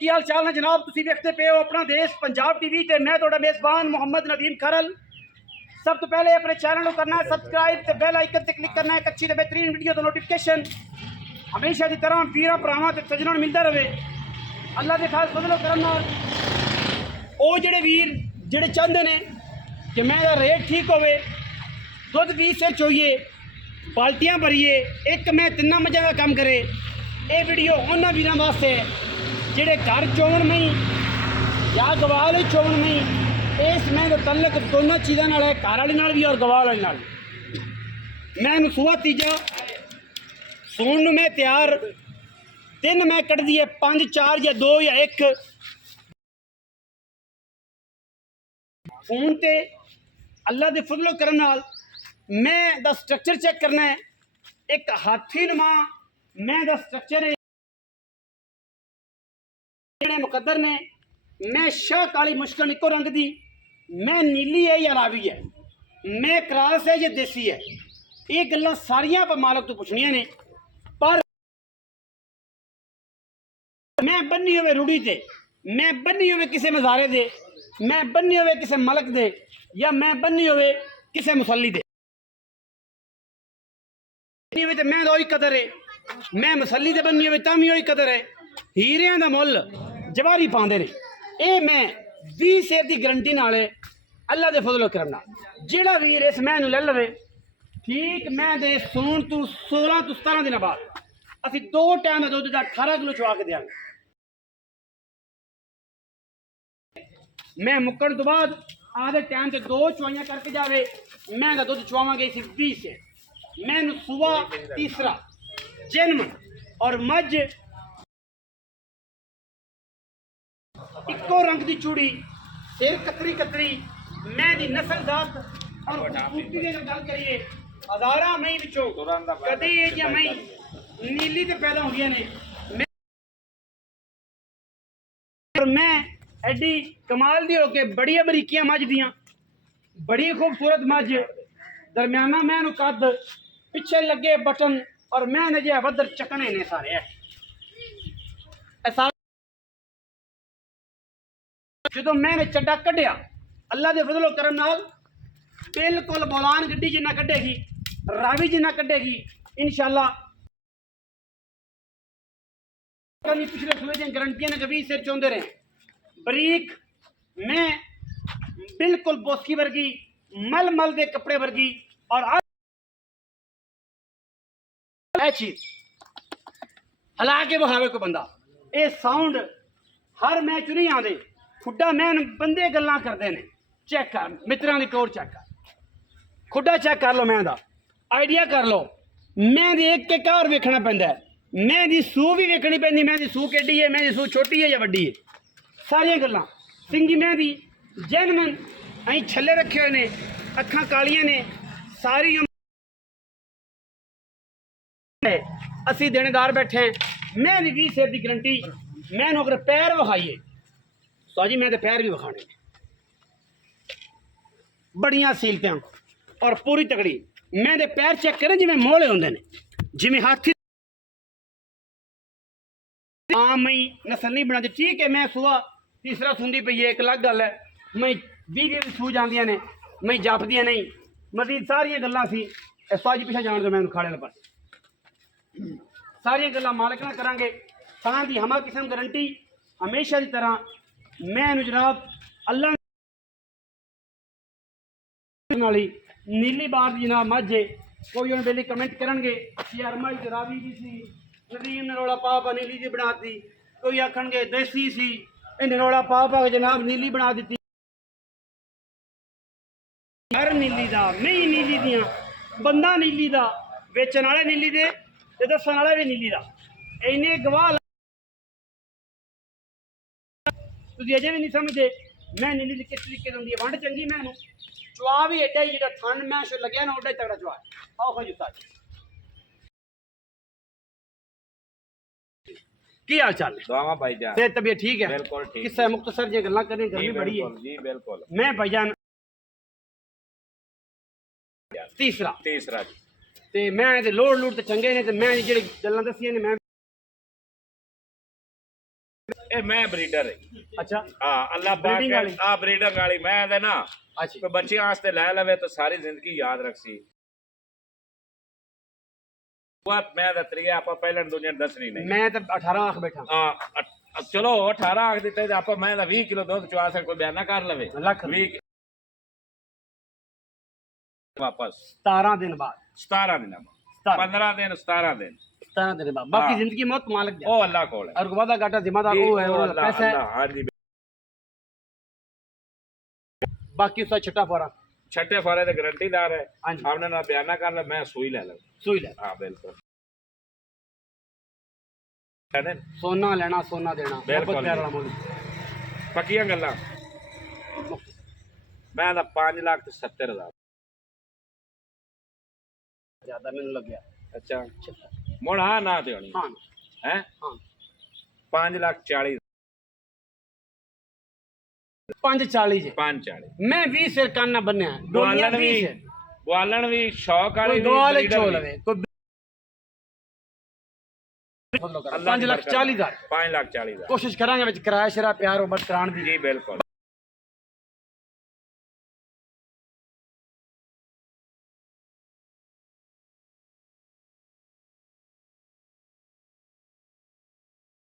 ਕੀ ਹਾਲ ਚਾਲ ਹੈ ਜਨਾਬ। ਤੁਸੀਂ ਵੇਖਦੇ ਪਏ ਹੋ ਆਪਣਾ ਦੇਸ਼ ਪੰਜਾਬ ਟੀਵੀ ਤੇ ਮੈਂ ਤੁਹਾਡਾ ਮੇਜ਼ਬਾਨ ਮੁਹੰਮਦ ਨਦੀਮ ਖਰਲ। सब तो पहले अपने चैनल को करना है सबसक्राइब ते बेल आइकन ते क्लिक करना है। एक अच्छी ते बेहतरीन वीडियो तो नोटिफिकेशन हमेशा की तरह वीर भरावां ते सज्जनां नूं मिलता रहे। अल्लाह के खास फजलो करम नाल ओ जिहड़े वीर जिहड़े चाहते ने कि मैं रेट ठीक होवे, दुध 20 इंच होइए, बाल्टियां भरीए, एक मैं तिन्ना मझां दा काम करे। ये वीडियो उन्हां वीरां वास्ते जिहड़े घर चोवन मई या गवाल चोवन मई इस मैं तलक दोनों चीज़ों नाल है, घर वाले नाल भी और गवाह वाले नाल। मैं सुबह तीजा सोन नूं मैं तैयार दिन मैं कट दी है 5 4 या 2 या 1 फोन ते अल्लाह दे फजलो करम नाल मैं दा स्ट्रक्चर चेक करना है। एक हाथी नुमा मैं दा स्ट्रक्चर है जिहड़े मुकद्दर ने। मैं शाह काली मुश्किल इको रंग दी, मैं नीली है या रावी है, मैं क्रॉस है या देसी है। ये गल्लां सारियां आप मालक तो पुछनियां ने। पर मैं बन्नी होवे रूढ़ी ते, मैं बन्नी होवे किसी मज़ारे दे, मैं बन्नी होवे किसी मलक दे, या मैं बन्नी होवे किसी मुसल्ली दे, तो मैं तो कदर है। मैं मुसल्ली दे बन्नी होवे तां भी वही कदर है। हीरियां दा मुल जवारी पांदे ने। ये मैं 20 शेर की गारंटी नाल अल्लाह दे फजलो करम नाल जिहड़ा वीर इस मैं ले लवे ठीक। मैं दे सून तू 16 तो 17 दिन बाद असी 2 टाइम दुध का 18 किलो चुआ के देंगे। मैं मुक्कण तो बाद आधे टाइम से 2 चुआइयां करके जावे। मैं का दुध चुआवांगे सिर्फ 20 से। मैं सुबह तीसरा जन्म और मझ इको रंग की चूड़ी, सिर कतरी कतरी, मैं दी नस्ल जात और खूबसूरती की गल करिए हज़ारां मई विचों कदी ये जिहा मई नीली ते पैदा होंदियां ने। मैं एडी कमाल दी होके बड़िया बरीकियां मझ दियां, बड़ी खूबसूरत मझ, दरम्याना मैं नूं कद, पिछे लगे बटन और मैं ने जिहा वधर चकने ने सारे जो मैंने चड्डा कढ़िया अल्लाह के फजलो करम नाल बिल्कुल बौलान गड्डी जिन्ना कढ़ेगी, रावी जिन्ना कढ़ेगी इंशाअल्लाह। पिछले सूबे दी गारंटियां ने 20 सिर चौंदे रहे बरीक। मैं बिल्कुल बोस्की वर्गी मल मल दे कपड़े वर्गी। और चीज हला के बहावे को बंदा ये साउंड हर मैच नहीं आते। खुडा मैन बंदे गल्लां करते हैं। चेक कर मित्रां दी कोर चेक कर, खुडा चेक कर लो, मैं दा आइडिया कर लो। मैं दी एक एक और वेखना पैंदा है। मैं दी सूह भी वेखनी पैंदी, मैं दी सूह केडी है, मैं दी सूह छोटी है या वड्डी है, सारियां गल्लां। सिंगी मैं दी जैनमन अं छले रखे हुए ने, अखां कालियां ने, सारी असी देनेदार बैठे हैं। मैं दी 20 शेर की गारंटी। मैं अगर पैर विखाइए तो जी मैं तो पैर भी विखाने बड़ियां सीलतियां और पूरी तगड़ी। मैं दे पैर चेक करें जिमें मोले होंदे ने, जिमें हाथी आम मई नस्ल नहीं बनाती। ठीक है मैं सुबह तीसरा सूंदी पई है, एक अलग गल है। मई 20 भी सूह जांदियां ने, मई जापदियां नहीं। मजीद सारियां गल्लां सी साजी पिछा जान दो, मैं खाड़े पास सारियां गल्लां मालिक नाल करांगे। तां दी हमा किस्म गारंटी हमेशा की तरह। मैं जनाब अल्लाह नाली नीली बार की जनाब मझ है। कोई उन्हें डेली कमेंट करेंगे यार मझ रावी जी सी, नदीम ने रौला पा पा नीली जी बनाती। कोई आखणगे देसी सी, इन्हें रौला पा पा जनाब नीली बना दी। हर नीली दा मई नीली दियां, बंदा नीली दा, बेचण वाले नीली दे ते दस्सण वाले भी नीली दा। इन्ने गवाह तुझे अजे भी नहीं समझे मैं नीली किस तरीके होंगी। वंड चंगी मैं चुआ भी एडा ही जो थन मैं लगे ना उडा ही तगड़ा चुआ। आओ खो जुता की हाल चाल है? तबीयत ठीक है? बिल्कुल ठीक। किस्सा मुख्तसर जी गल्लां करनी, गर्मी बड़ी है जी। बिल्कुल मैं भाईजान तीसरा ते मैं लोड़ लूड़ तो चंगे ने। मैं जी गल्लां दसियां ने मैं ਇਹ ਮੈਂ ਬਰੀਡਰ ਹੈ ਅੱਛਾ ਹਾਂ ਅੱਲਾਹ Breeding ਵਾਲੀ? ਪਾਕ ਆ ਬਰੀਡਿੰਗ ਵਾਲੀ ਮੈਂ ਦੇ ਨਾ ਅੱਛਾ ਕੋਈ ਬੱਚਿਆਂ ਵਾਸਤੇ ਲੈ ਲਵੇ ਤਾਂ ਸਾਰੀ ਜ਼ਿੰਦਗੀ ਯਾਦ ਰੱਖਸੀ ਬਾਤ ਮੈਂ ਦਾ ਤਰੀਆ ਆਪਾਂ ਪਹਿਲਾਂ ਦੁਨੀਆ ਦੱਸਣੀ ਨਹੀਂ ਮੈਂ ਤਾਂ 18 ਲੱਖ ਬੈਠਾ ਹਾਂ ਚਲੋ 18 ਆਖ ਦਿੱਤੇ ਤੇ ਆਪਾਂ ਮੈਂ ਦਾ 20 ਕਿਲੋ ਦੁੱਧ ਚਵਾ ਸਕ ਕੋਈ ਬਿਆਨਾ ਕਰ ਲਵੇ ਲੱਖ 20 ਵਾਪਸ 17 ਦਿਨ ਬਾਅਦ 17 ਦਿਨਾਂ 15 ਦਿਨ 17 ਦਿਨ 17 दिन बाद बाकी हाँ। जिंदगी मौत मालिक दे ਉਹ ਅੱਲਾਹ ਕੋਲ ਹੈ और वादा घाटा जिम्मेदार वो है और ਅੱਲਾਹ पैसा है ਅੱਲਾਹ ਹਾਂਜੀ बाकी उसका छठा फोरा ਛੱਟੇ ਫਾਰੇ ਦੇ ਗਰੰਟੀਦਾਰ ਹੈ हाँ जी ਆਪਨੇ ਨਾਲ ਬਿਆਨਾ ਕਰ ਲੈ ਮੈਂ ਸੂਈ ਲੈ ਲਾਂ सुई ले ਹਾਂ ਬਿਲਕੁਲ सोना लेना सोना देना बिल्कुल बहुत प्यारा मोल ਪੱਕੀਆਂ ਗੱਲਾਂ ਮੈਂ ਦਾ 5,70,000 ज्यादा मैंने लग गया ਅੱਛਾ ਮੁੜ ਹਾਂ ਨਾ ਤੇ ਹੋਣੀ हाँ ਹੈ हाँ 5,40,000 540 है 5,40,000 मैं 20 से काना बनया डोलियां 20 है ਗਵਾਲਣ ਵੀ ਸ਼ੌਕ ਵਾਲੀ कोई ਵੀ, दो वाले breeder चोल भी। है कोई 5,40,000 5,40,000 कोशिश करांगे विच किराया शरा प्यार और बस कराण दी जी बिल्कुल